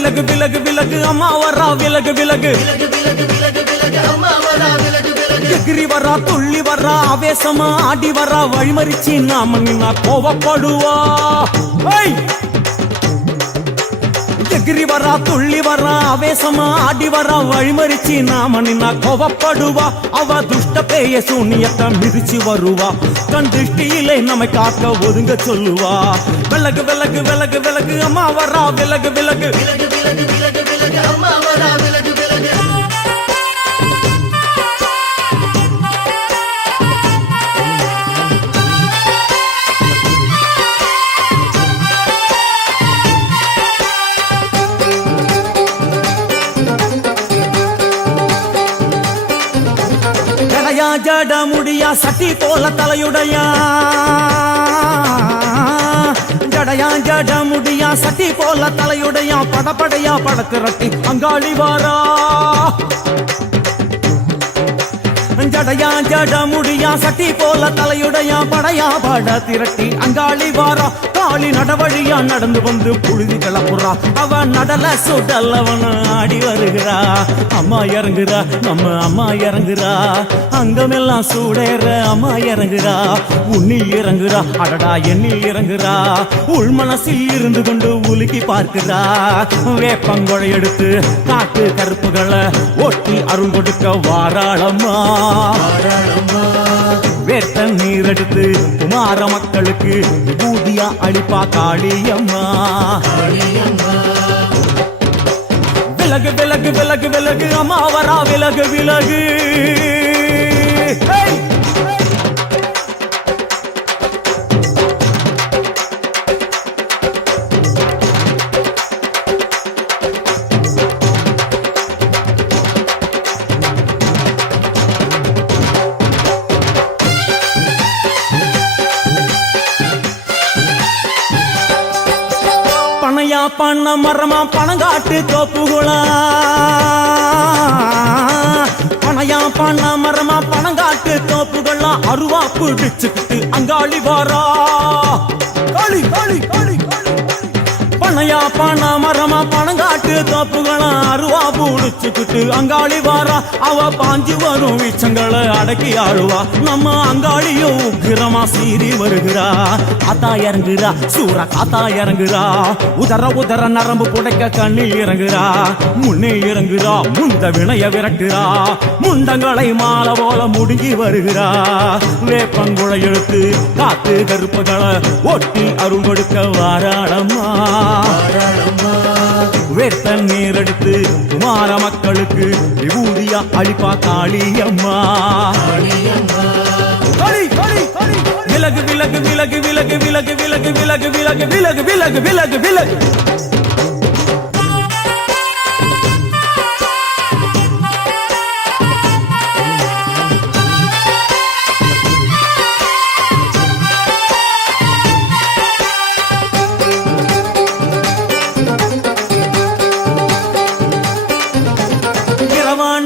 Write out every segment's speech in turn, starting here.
விலகு விலகு விலகு அம்மா வரா விலகு விலகு எகிரி வரா துள்ளி வரா ஆவேசமா ஆடி வரா வழிமறிச்சு நாம நின்னா கோவப்படுவா எகிரி வரா துள்ளி வரா ஆவேசமா ஆடி வரா வழிமறிச்சு நாம நின்னா கோவப்படுவா அவ துஷ்ட பேய சூனியத்தை மிதிச்சு வருவா கண் திருஷ்டியிலே நம்மை காக்க ஒதுங்க சொல்லுவா விலகு விலகு விலகு விலகு அம்மா வரா விலகு விலகு அம்மா வரா விலகு விலகு ஜட முடியா சட்டி போல தலையுடையா ஜடையா ஜட முடியா சட்டி போல தலையுடையா படப்படையா படத்திரட்டி அங்காளி வாரா ஜடையா ஜட முடியா சட்டி போல தலையுடையா படையா பட திரட்டி அங்காளி வாரா காளி நடவழியா நடந்து வந்து புழுதி கிளப்புறா அவ நடல சுடல் அவன் ஆடி வருகிறா அம்மா இறங்குறா நம்ம அம்மா இறங்குறா அங்கமெல்லாம் சூடேற அம்மா இறங்குறா உன்னில் இறங்குறா அடடா எண்ணில் இறங்குறா உள் மனசில் இருந்து கொண்டு உலுக்கி பார்க்கிறா வேப்பங்கொழை எடுத்து காட்டு கருப்புகளை ஒட்டி அருள் கொடுக்க வாராளம்மா வேட்ட நீர் எடுத்து குமார மக்களுக்கு விபூதியா அளிப்பா காளியம்மா விலகு விலகு விலகு விலகு அம்மா வரா விலகு விலகு பனையா பண்ண மரமா பணங்காட்டு தோப்புகளா பனையா பண்ண மரமா பணங்காட்டு தோப்புகளா அருவா பிடிச்சுக்கிட்டு அங்காளி வாரா காளி காளி காளி பனையா பண்ண மரமா பணங்காட்டு தோப்புகளா அருவா பிடிச்சுக்கிட்டு அங்காளி வாரா அவ பாஞ்சு வரும் வீச்சங்களை அடக்கி ஆழுவா நம்ம அங்காளியும் உக்கிரமா சீறி வருகிறா காத்தா இறங்குறா சூரா காத்தா இறங்குறா உதர உதர நரம்பு புடைக்க கண்ணில் இறங்குறா முன்னே இறங்குறா முந்த வினைய விரட்டுறா முண்டங்களை மாலை போல முடுங்கி வருகிறா வேப்பங்குழை எடுத்து காத்து கருப்புகளை ஒட்டி அருள் கொடுக்க வாராளம்மா வேட்ட நீர் எடுத்து குமார மக்களுக்கு விபூதியா அளிப்பா காளியம்மா விலகு விலகு விலகு விலகு விலகு விலகு விலகு விலகு விலகு விலகு விலகு விலகு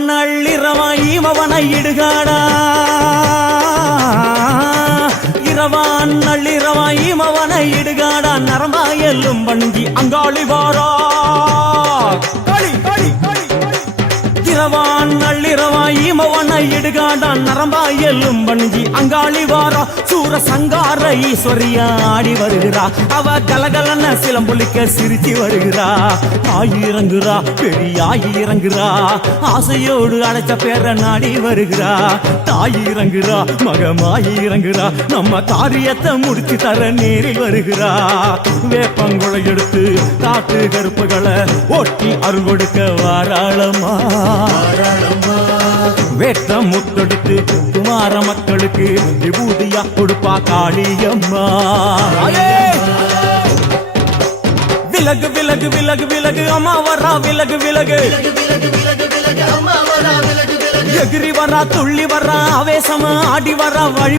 நள்ளிரவாயிமவனை இடுகாடா இரவான் நள்ளிரவாயிமவனை இடுகாடா நரம்பா எல்லும் வணங்கி அங்காளி வாரா இரவான் நள்ளிரவாயிமவனை இடுகாடா நரம்பா எல்லும் வணங்கி அங்காளி வாரா சூர சங்கார ஈஸ்வரியா ஆடி வருகிறா அவ கலகலன சிலம்புலிக்க சிரிச்சு வருகிறா ஆயிரங்குறா பெரியாயி இறங்குறா ஆசையோடு அழைச்ச பேர நாடி வருகிறா தாயிரங்குறா மகமாயி இறங்குறா நம்ம காரியத்தை முடிச்சு தர நேரில் வருகிறா வேப்பங்குழை எடுத்து காட்டு கருப்புகளை ஒட்டி அருள் கொடுக்க வாராளம்மா வேட்ட முத்தெடுத்து குமார மக்களுக்கு விபூதியா கொடுப்பா காளியம்மா விலகு விலகு விலகு விலகு அம்மா வரா விலகு விலகு எகிரி வரா துள்ளி வரா ஆவேசமா ஆடி வரா வழி